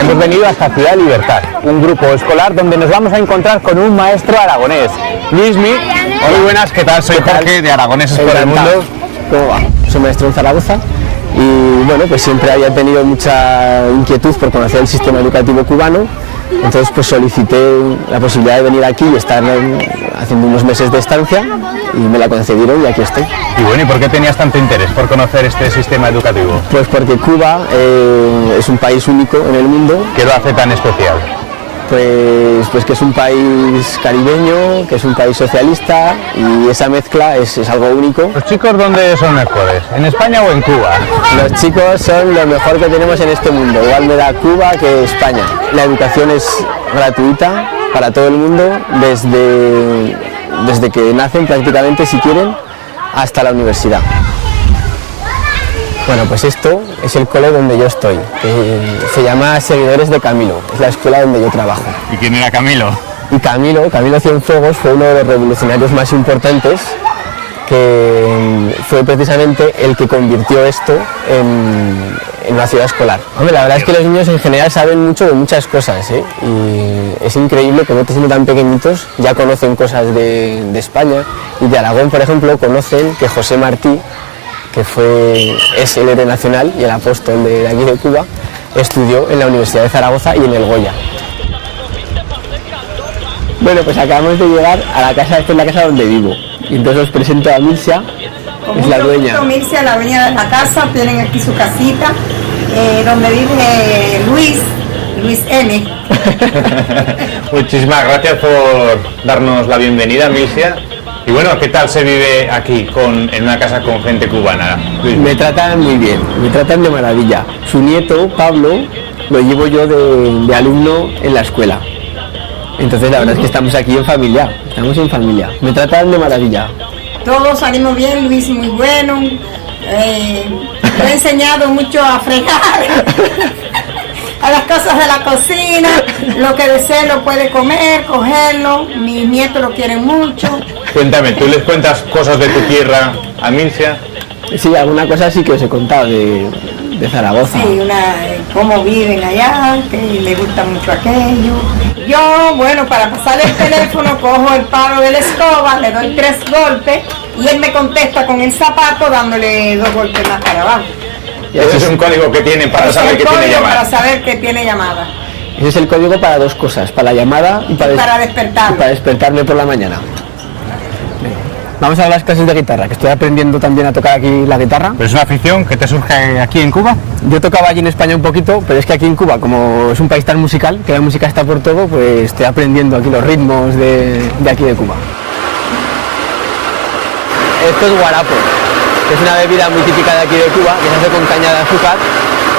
hemos venido hasta Ciudad Libertad, un grupo escolar donde nos vamos a encontrar con un maestro aragonés, Luismi. Muy buenas, ¿qué tal? Soy Jorge de Aragoneses por el Mundo. ¿Cómo va? Soy maestro en Zaragoza y bueno, pues siempre había tenido mucha inquietud por conocer el sistema educativo cubano. Entonces pues solicité la posibilidad de venir aquí y estar haciendo unos meses de estancia y me la concedieron y aquí estoy. Y bueno, ¿y por qué tenías tanto interés por conocer este sistema educativo? Pues porque Cuba es un país único en el mundo. ¿Qué lo hace tan especial? Pues que es un país caribeño, que es un país socialista y esa mezcla es algo único. ¿Los chicos dónde son mejores? ¿En España o en Cuba? Los chicos son lo mejor que tenemos en este mundo, igual me da Cuba que España. La educación es gratuita para todo el mundo, desde que nacen prácticamente, si quieren, hasta la universidad. Bueno, pues esto es el cole donde yo estoy, que se llama Seguidores de Camilo, es la escuela donde yo trabajo. ¿Y quién era Camilo? Y Camilo Cienfuegos fue uno de los revolucionarios más importantes, que fue precisamente el que convirtió esto en una ciudad escolar. Hombre, la verdad es que los niños en general saben mucho de muchas cosas, ¿eh? Y es increíble cómo siendo tan pequeñitos ya conocen cosas de España y de Aragón, por ejemplo, conocen que José Martí, que es el héroe nacional y el apóstol de aquí de Cuba, estudió en la Universidad de Zaragoza y en el Goya. Bueno, pues acabamos de llegar a la casa, esta es la casa donde vivo. Y entonces os presento a Mircea, es la dueña. Mircea, la dueña de la casa, tienen aquí su casita, donde vive Luis N. Muchísimas gracias por darnos la bienvenida, Mircea. Y bueno, ¿qué tal se vive aquí en una casa con gente cubana? Me tratan muy bien, me tratan de maravilla. Su nieto, Pablo, lo llevo yo de alumno en la escuela. Entonces la verdad es que estamos aquí en familia, me tratan de maravilla. Todos salimos bien, Luis muy bueno, le he enseñado mucho a fregar, a las cosas de la cocina, lo que desee lo puede comer, cogerlo, mis nietos lo quieren mucho. Cuéntame, ¿tú les cuentas cosas de tu tierra a Mircea? Sí, alguna cosa sí que os he contado de Zaragoza. Sí, cómo viven allá, que le gusta mucho aquello. Yo, bueno, para pasarle el teléfono, cojo el palo de la escoba, le doy 3 golpes y él me contesta con el zapato dándole 2 golpes más para abajo. Ese es un código que tienen para saber que tiene llamada. Para saber que tiene llamada. Ese es el código para 2 cosas, para la llamada y para despertarme por la mañana. Vamos a las clases de guitarra, que estoy aprendiendo también a tocar aquí la guitarra. ¿Pero es una afición que te surge aquí en Cuba? Yo tocaba allí en España un poquito, pero es que aquí en Cuba, como es un país tan musical, que la música está por todo, pues estoy aprendiendo aquí los ritmos de aquí de Cuba. Esto es guarapo, que es una bebida muy típica de aquí de Cuba, que se hace con caña de azúcar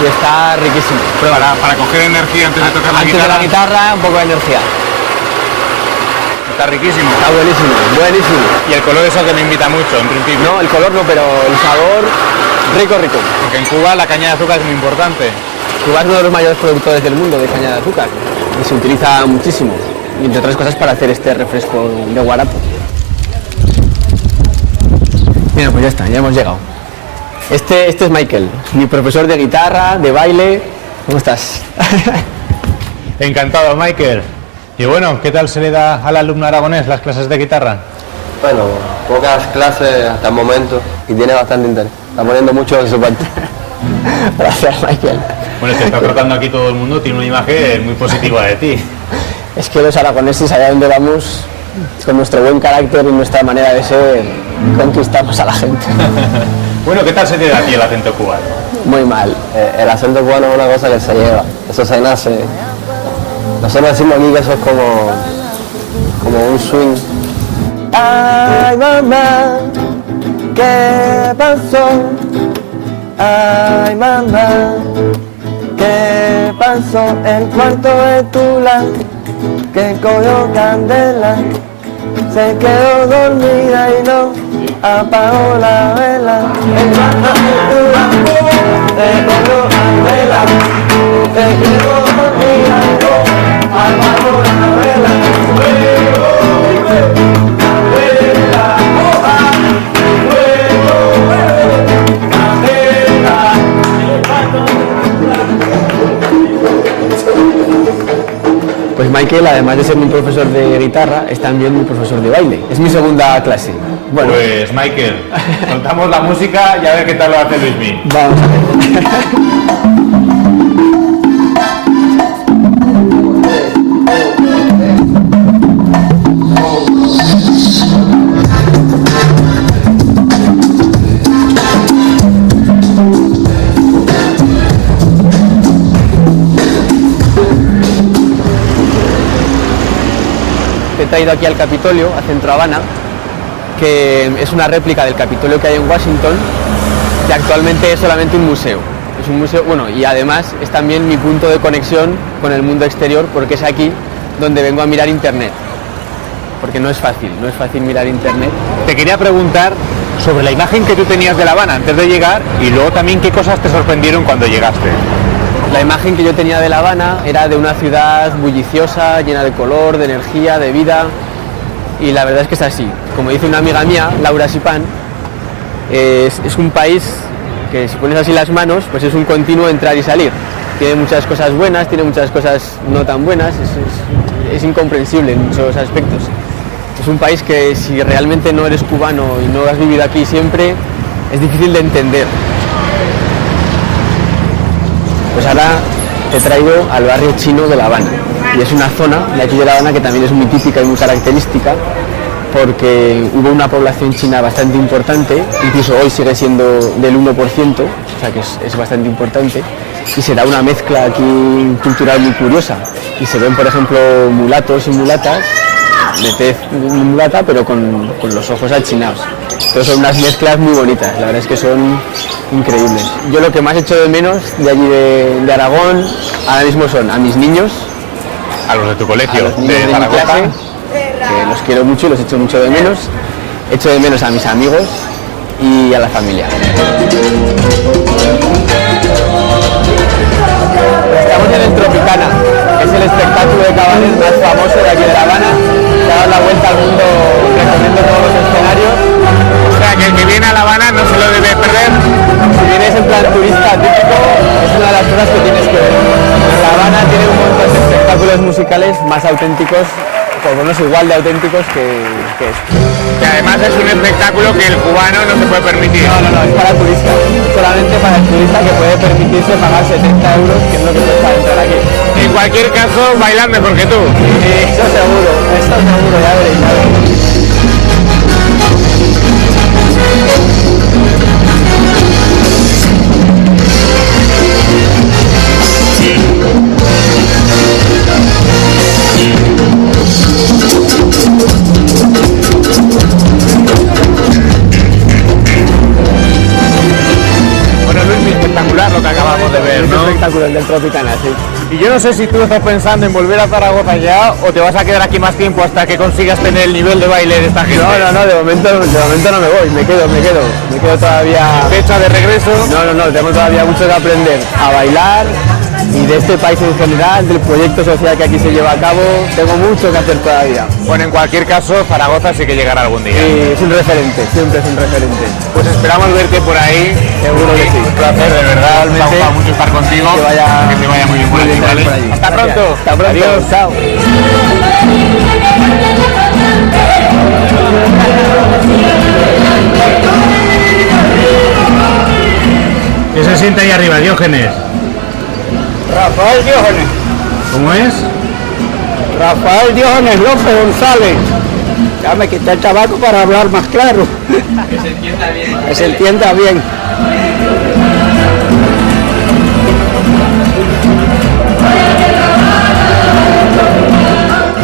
y está riquísimo. Pruébala, para coger energía antes de tocar la guitarra. Antes de la guitarra, un poco de energía. Está riquísimo. Está buenísimo, buenísimo. Y el color eso que me invita mucho, en principio. No, el color no, pero el sabor, rico. Porque en Cuba la caña de azúcar es muy importante. Cuba es uno de los mayores productores del mundo de caña de azúcar y se utiliza muchísimo, y entre otras cosas para hacer este refresco de guarapo. Mira, pues ya está, ya hemos llegado. Este es Michael, mi profesor de guitarra, de baile. ¿Cómo estás? Encantado, Michael. Y bueno, ¿qué tal se le da al alumno aragonés las clases de guitarra? Bueno, pocas clases hasta el momento y tiene bastante interés. Está poniendo mucho de su parte. Gracias, Michael. Bueno, te está tratando aquí todo el mundo, tiene una imagen muy positiva de ti. Es que los aragoneses, allá donde vamos, con nuestro buen carácter y nuestra manera de ser, conquistamos a la gente. Bueno, ¿qué tal se te da a ti el acento cubano? Muy mal. El acento cubano es una cosa que se lleva, eso se nace. Nosotros decimos aquí que eso es como un swing. Ay, mamá, ¿qué pasó? Ay, mamá, ¿qué pasó? El cuarto de Tula, que cogió candela, se quedó dormida y no apagó la vela. El cuarto de Tula, se cogió candela, se quedó dormida y no apagó la vela. Pues Michael, además de ser mi profesor de guitarra, es también mi profesor de baile. Es mi segunda clase. Bueno, Pues Michael, soltamos la música y a ver qué tal lo hace Luismi. vamos a ver. He traído aquí al Capitolio, a Centro Habana, que es una réplica del Capitolio que hay en Washington, que actualmente es solamente un museo. Es un museo, bueno, y además es también mi punto de conexión con el mundo exterior, porque es aquí donde vengo a mirar internet. Porque no es fácil mirar internet. Te quería preguntar sobre la imagen que tú tenías de La Habana antes de llegar y luego también qué cosas te sorprendieron cuando llegaste. La imagen que yo tenía de La Habana era de una ciudad bulliciosa, llena de color, de energía, de vida, y la verdad es que es así. Como dice una amiga mía, Laura Sipán, es un país que si pones así las manos, pues es un continuo entrar y salir. Tiene muchas cosas buenas, tiene muchas cosas no tan buenas, es incomprensible en muchos aspectos. Es un país que si realmente no eres cubano y no has vivido aquí siempre, es difícil de entender. Pues ahora he traído al barrio chino de La Habana, y es una zona de aquí de La Habana que también es muy típica y muy característica, porque hubo una población china bastante importante, incluso hoy sigue siendo del 1%, o sea que es bastante importante, y se da una mezcla aquí cultural muy curiosa, y se ven por ejemplo mulatos y mulatas, de tez mulata pero con los ojos achinados. Entonces son unas mezclas muy bonitas, la verdad es que son increíbles. Yo lo que más echo de menos de allí de Aragón ahora mismo son a mis niños, A los de tu a colegio, los niños de mi Zaragoza. clase, que los quiero mucho y los echo mucho de menos. Echo de menos a mis amigos y a la familia. Estamos en el Tropicana, que es el espectáculo de cabaret más famoso de aquí de La Habana, que ha dado la vuelta al mundo recorriendo todos los escenarios. O sea, que el que viene a La Habana no se lo debe perder. Si vienes en plan turista típico, es una de las cosas que tienes que ver. La Habana tiene un montón de espectáculos musicales más auténticos, por lo menos igual de auténticos que esto. Que además es un espectáculo que el cubano no se puede permitir. No, es para turistas. Solamente para el turista que puede permitirse pagar 70 euros, que es lo que cuesta entrar aquí. En cualquier caso, bailar mejor que tú. Eso seguro, ya veréis. Bueno, Luis, espectacular lo que acabamos de ver, Es un ¿no? espectáculo el del Tropicana, sí. Y yo no sé si tú estás pensando en volver a Zaragoza ya o te vas a quedar aquí más tiempo hasta que consigas tener el nivel de baile de esta gente. No, de momento no me voy, me quedo todavía. Fecha de regreso. No, tengo todavía mucho que aprender a bailar y de este país en general, del proyecto social que aquí se lleva a cabo, tengo mucho que hacer todavía. Bueno, en cualquier caso, Zaragoza sí que llegará algún día. Y es un referente, siempre es un referente. Pues esperamos verte por ahí. Seguro que sí. Un placer, de verdad. Me ha gustado mucho estar contigo. Que te vaya muy bien por aquí, ¿vale? por allí. Hasta Gracias. pronto. Hasta pronto. Adiós. Chao. ¿Qué se siente ahí arriba, Diógenes? Rafael Diógenes. ¿Cómo es? Rafael Diógenes López González. Ya me quité el tabaco para hablar más claro. Que se entienda bien. Que se entienda bien.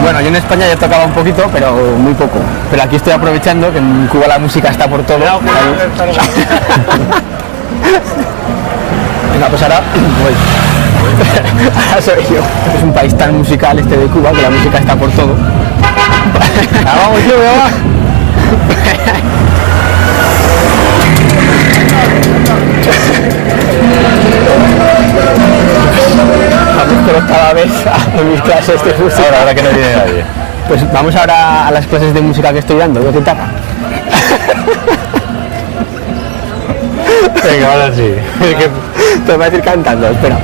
Bueno, yo en España ya tocaba un poquito, pero muy poco. Pero aquí estoy aprovechando que en Cuba la música está por todo. Venga, pues ahora voy. Ahora soy yo. Es un país tan musical este de Cuba que la música está por todo. Vamos, yo, va. Vamos todos cada vez a mis clases de música. Ahora que no viene nadie. Pues vamos ahora a las clases de música que estoy dando, de guitarra. Venga, ahora sí. Te voy a ir cantando, espera.